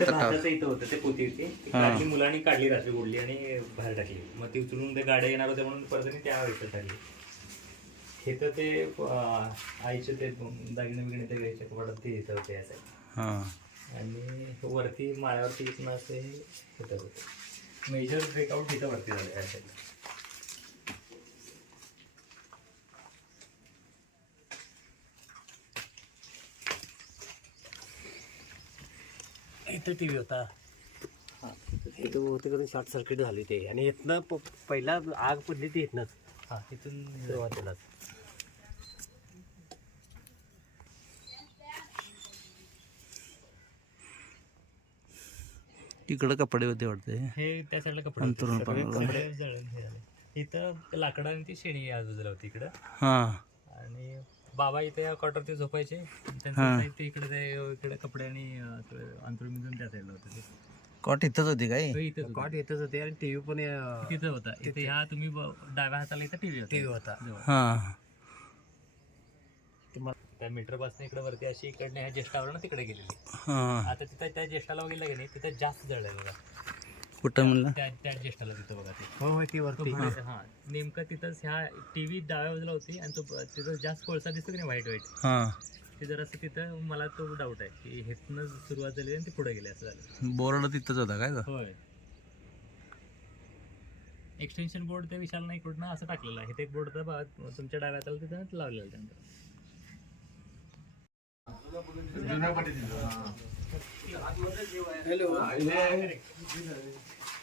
ते भाताचं इथं होतं ते पोती होती. ती हा. काढली मुलांनी काढली रात्री ओढली आणि बाहेर टाकली. मग ती उचलून ते गाड्या येणार होते म्हणून परत त्यांनी त्या इथं टाकली. हे तर ते अं, आईचे ते दागिने बिगिने ते घ्यायचे कपाटात ते इथं होते असं. हां. आणि वरती माळ्यावरती इथनं असे होतं होतं. मेजर ब्रेकआउट इथं वरती झालं या इथं टी व्ही होता. इथं बहुतेक करून शॉर्ट सर्किट झाली ते. आणि इथनं प- पहिला आग पडली ती इथनंच. हां इथून सुरुवातीलाच. तिकडं कपडे होते वाटते. हे त्या साईडला कपडे अंथरूण होते. सगळे पांघरून. कपडे जळून हे झाले. इथं लाकडं आणि ती शेणी आजूबाजूला होती इकडं. हां. आणि बाबा इथे या कॉटरती झोपायचे. त्यांचं. साहित्य इकडे ते इकडे कपडे आणि अंतरून मिळून त्या साईडला होतं ते. कॉट इथंच होती काय तो इथेच होता. कॉट येतच होते आणि टी व्ही पण तिथं होता. इथे ह्या तुम्ही ब- डाव्या हाताला इथं टीव्ही टी व्ही होता. हां. त्या मीटरपासून इकडे वरती अशी इकडनं ह्या ज्येष्ठावर तिकडे गेलेली. हां. आता तिथं त्या ज्येष्ठाला गेलं की नाही तिथं जास्त जळलंय बघा. कुठं म्हणलं? त्या त्या ज्येष्ठाला तिथं बघा ते. हो हो ती तो वरती हा. नेमकं तिथंच ह्या टीव्ही डाव्या बाजूला होती आणि तो ब- तिथं जास्त कोळसा दिसतो की नाही व्हाईट व्हाईट हां. ते जरासं तिथं मला तो डाऊट आहे की हेतनं सुरुवात झाली आणि ते पुढे गेले असं झालं. बोर्ड तिथंच होता काय तो? होय. एक्सटेन्शन बोर्ड ते विशाल नाईकडनं असं टाकलेलं आहे. ते एक बोर्ड बघा तुमच्या डाव्या हाताला तिथं लावलेलं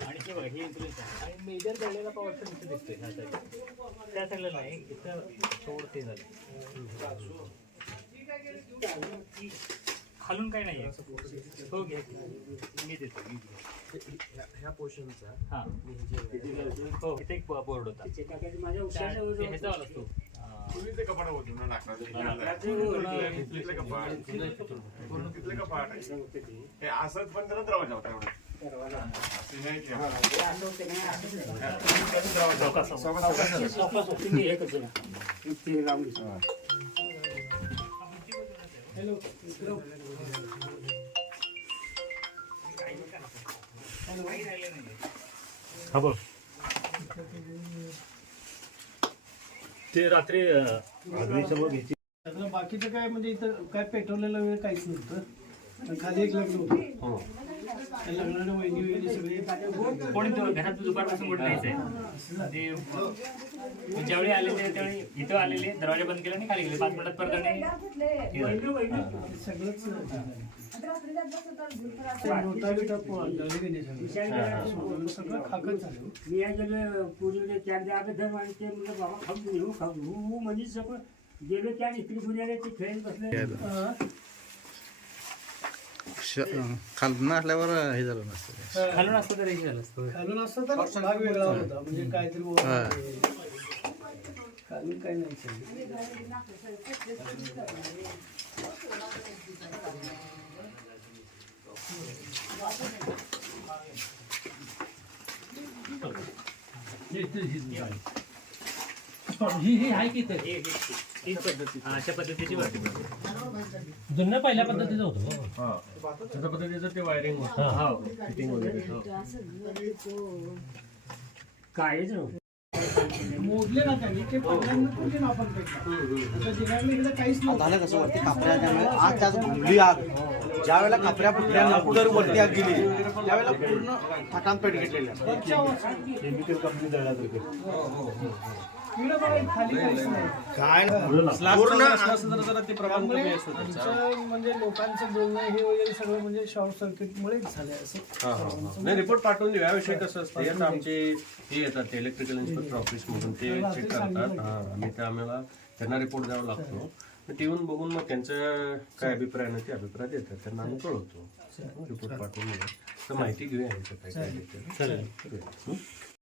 आणि हे बघा हे इन्सुलेशन आणि मेजर जळलेला पॉवर इथं दिसतोय ह्या साईडला त्या साईडला नाही इथं थोडं ते झालं. खालून काही नाही हो घ्या मी देतो मी देतो. ह्या पोर्शनचा हा. हो इथे एक बोर्ड होता. ते ह्याचा वाला असतो. अं, पूर्वीचे कपाट होते ना लाकडाचे तिथले कपाट. पूर्ण तिथले कपाट. हे असंच पण त्याला दरवाजा होता एवढा. हा बोल ते रात्री अग्निशमन बाकीचं काय म्हणजे इथं काय पेट्रोलला वेळ काहीच नव्हतं. खाली एक लग्न होतं. कोणी तो घरात दुपारपासून कुठे जायचंय ते म्हणजे, ज्यावेळी आलेले त्यावेळी इथं आलेले दरवाजा बंद केला आणि खाली गेले. पाच मिनिटात परत आणि हे झालं. सगळंच ते नोटा बिटा जळले की नाही सगळं श- खालनं असल्यावर हे झालं नसतं. खालून असतं तर हे झालं असतं. खालून असतं तर भाग वेगळा होता. म्हणजे काहीतरी वर- हा. खालून काही नाही. ही ही आहे की हे- हा, अशा पद्धतीची वाटी जुन्या पहिल्या पद्धतीचं होतं त्याच्या पद्धतीचं ते वायरिंग होतं. हा. फिटिंग वगैरे हो. काहीच मोडले ना त्यांनी. ते पहिल्यांदा तुझे आपण काहीच झालं कसं वरती कापऱ्या त्यामुळे आज त्याच भरली आग. ज्या वेळेला कापऱ्या फुटल्या नंतर वरती आग गेली. त्यावेळेला पूर्ण फाटांपेट घेतलेल्या बघा खाली काहीच नाही. पूर्ण म्हणजे लोकांचं बोलणं हे वगैरे सगळं म्हणजे शॉर्ट झालंय असं. नाही रिपोर्ट पाठवून देऊ याविषयी कसं असतं आमचे हे येतात ते इलेक्ट्रिकल इन्स्पेक्टर ऑफिस मधून ते चेक करतात. हा आणि ते आम्हाला त्यांना रिपोर्ट द्यावा लागतो. मग ते येऊन बघून मग त्यांचं काय अभिप्राय ना ते अभिप्राय देतात. त्यांना आम्ही कळवतो. रिपोर्ट पाठवून देऊ तर माहिती घेऊया काय काय?